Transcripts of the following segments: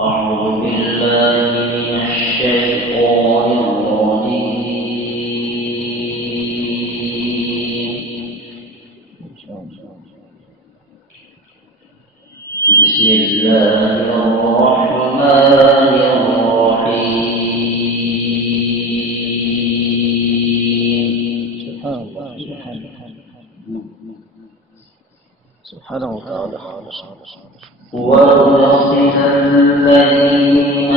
أعوذ بالله من الشيطان الرجيم. بسم الله الرحمن الرحيم. سبحانه وتعالى. وأدخل الذين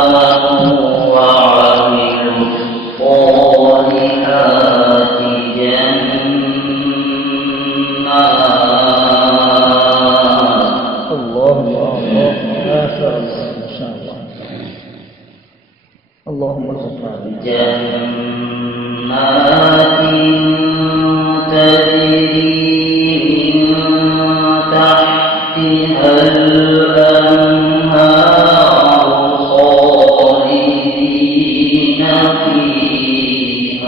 آمنوا وعملوا الصالحات جنات. الله ما شاء الله. اللهم جنات تجري تحتها الأنهار خالدين فيها.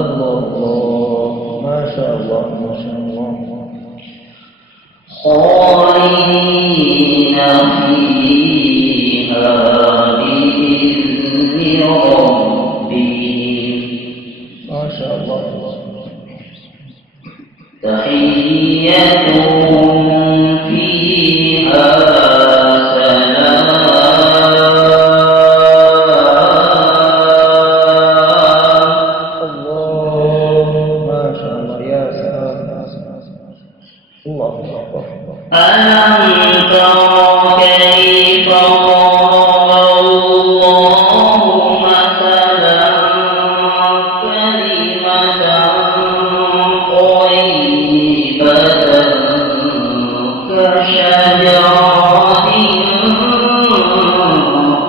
الله ما شاء الله خالدين فيها بإذن ربهم. ما شاء الله. تحيتهم فيها سلام. الله ما شاء الله. يا سلام. الله أكبر. ألم تر كيف ضرب الله مثلا كلمة طيبة كشجرة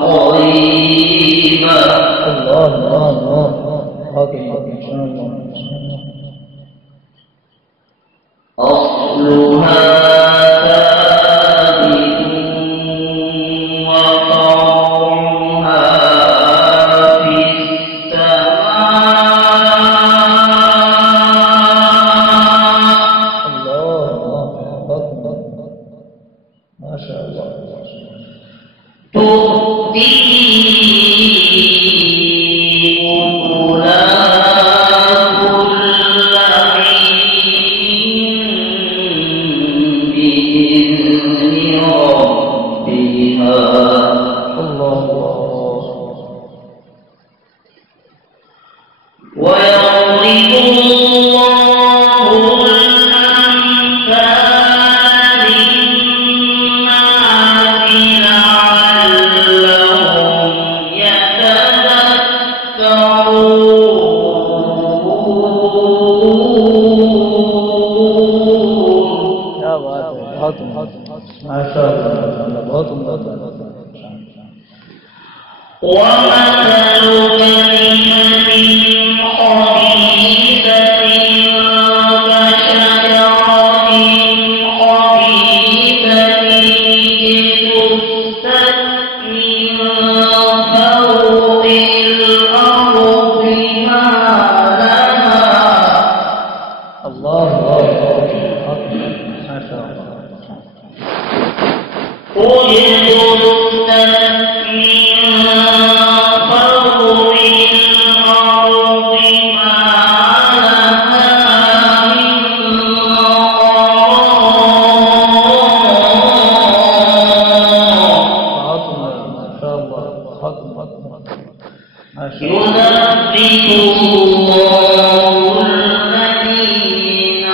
طيبة. الله حاضر إن شاء الله. أصلها ثابت وفرعها في السماء. الله ما شاء الله. تؤتي أكلها كل حين بإذن ربها. الله ويضرب الله الأمثال للناس لعلهم يتذكرون. يا بات ما شاء الله. बहुत ومثل كلمة خبيثة كشجرة خبيثة اجتثت من فوق الأرض ما لها. الله ما شاء الله. يثبت الله الذين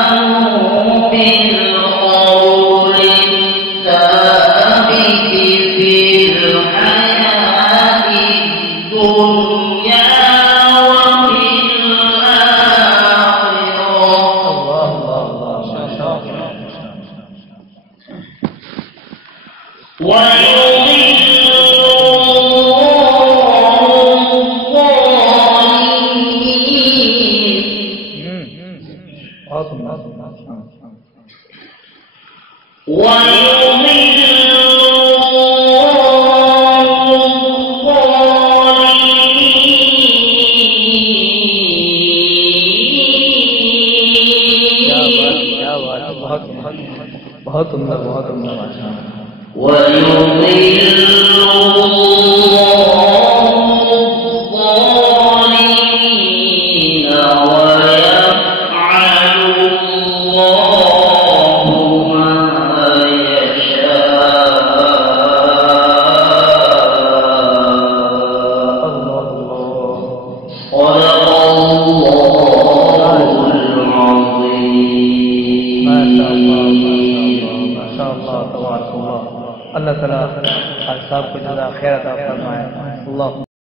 آمنوا بالقول الثابت في الحياة الدنيا وفي الآخرة. الله ما شاء الله. बहुत सुंदर माशा। अल्लाह ताला आप सबको जज़ा खैर अता फरमाए। अल्लाह